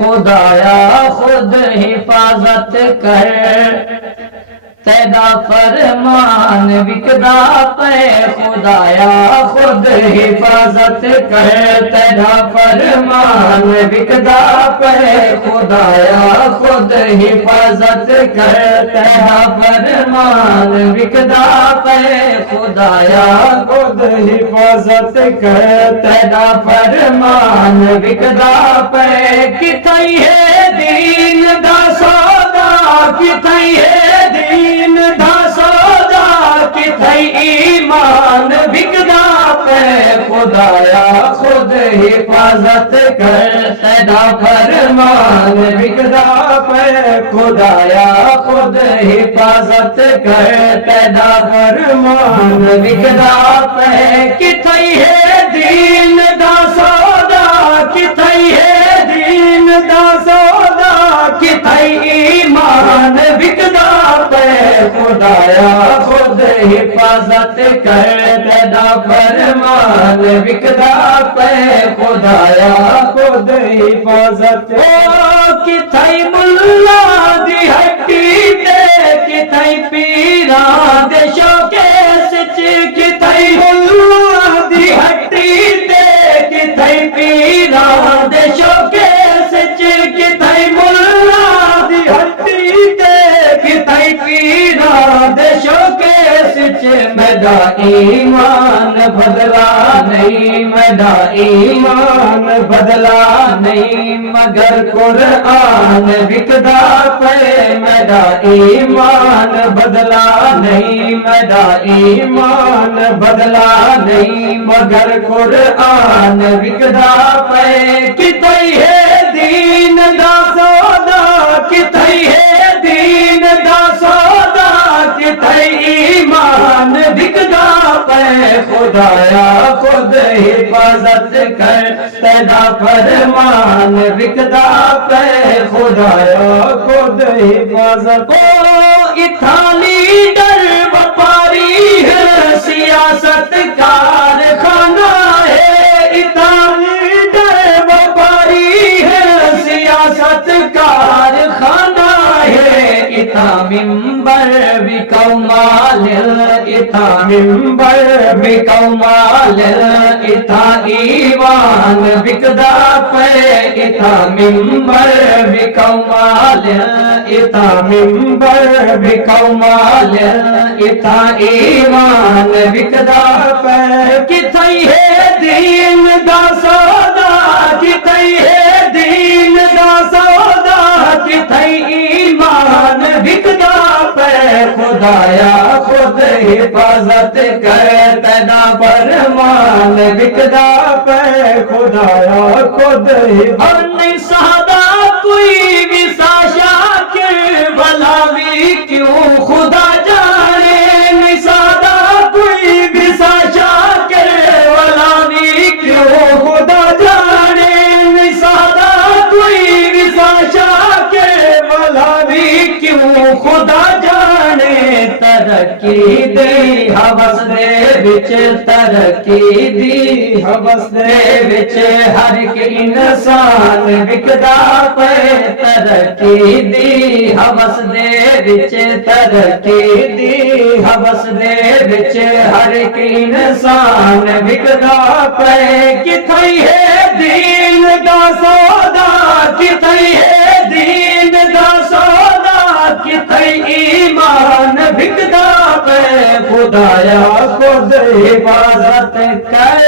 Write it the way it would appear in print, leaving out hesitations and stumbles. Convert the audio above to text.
खुदाया खुद हिफाजत कर। तेरा फरमान बिकदा पे खुदाया खुद हिफाजत कर। तेरा फरमान बिकदा पे खुदाया खुद हिफाजत कर। तेरा फरमान बिकदा पे खुदाया खुद हिफाजत कर। तेरा फरमान बिकदा पे किथई है दीन दा सौदा, किथई है दीन दा सौदा, किथई ईमान बिकदा पे खुदाया खुद हिफाजत कर। तेरा फरमान बिकदा पे खुदाया खुद हिफाजत कर। तेरा फरमान बिकदा पे किथई है दीन दा सौदा, किथई है दीन दा सौदा, किथई ईमान बिकदा पे खुदाया खुद हिफाजत कर। तेरा फरमान बिकदा पे खुदाया खुद हिफाजत। ओ किथई मुल्ला दी हड्डी ते किथई पीरा दे शोकेस च, किथई मुल्ला दी हड्डी ते किथई पीरा दे शोकेस च, किथई मुल्ला दी हड्डी ते किथई पीरा दे शोकेस च। मेरा ईमान बदला नहीं, मेरा ईमान बदला नहीं, मगर कुरान बिकदा पे। मेरा ईमान बदला नहीं, मेरा ईमान बदला नहीं, मगर कुरान बिकदा पे। किथई है दीन दा सौदा, किथई है दीन दा सौदा, किथई ईमान बिकदा पे खुदाया खुद हिफाजत कर। तेरा फरमान बिकदा पे खुदाया खुद हिफाजत। ओ इथा लीडर व्यापारी है, सियासत कारखाना है। इथा लीडर व्यापारी है, सियासत कारखाना है। इथा मिंबर भी कमाल, इथा मिंबर भी कमाल, इथा ईवान बिकदा पे। इथा मिंबर भी कमाल, इथा मिंबर भी कमाल, इथा ईवान बिकदा पे। किथई है दीन दा सौदा, किथई है दीन दा सौदा, किथई ईमान बिकदा पे खुदाया खुद हिफाजत कर। तेरा फरमान बिकदा पे खुदाया खुद हिफाजत। नहीं सादा कोई भी साशा के भला भी क्यों खुदा जाने। नहीं सादा कोई भी साशा के भला भी क्यों खुदा जाने। नहीं सादा कोई भी साशा के भला भी क्यों खुदा जाने। तरक्की दी हवस दे विच, तरक्की दी हवस दे विच हर एक इंसान बिकदा पे। तरक्की दी हवस दे विच, तरक्की दी हवस दे विच हर एक इंसान बिकदा पे। किथई है दीन दा सौदा, किथई है दीन दा सौदा, किथई ईमान बिकदा पे खुदाया खुद हिफाजत कर।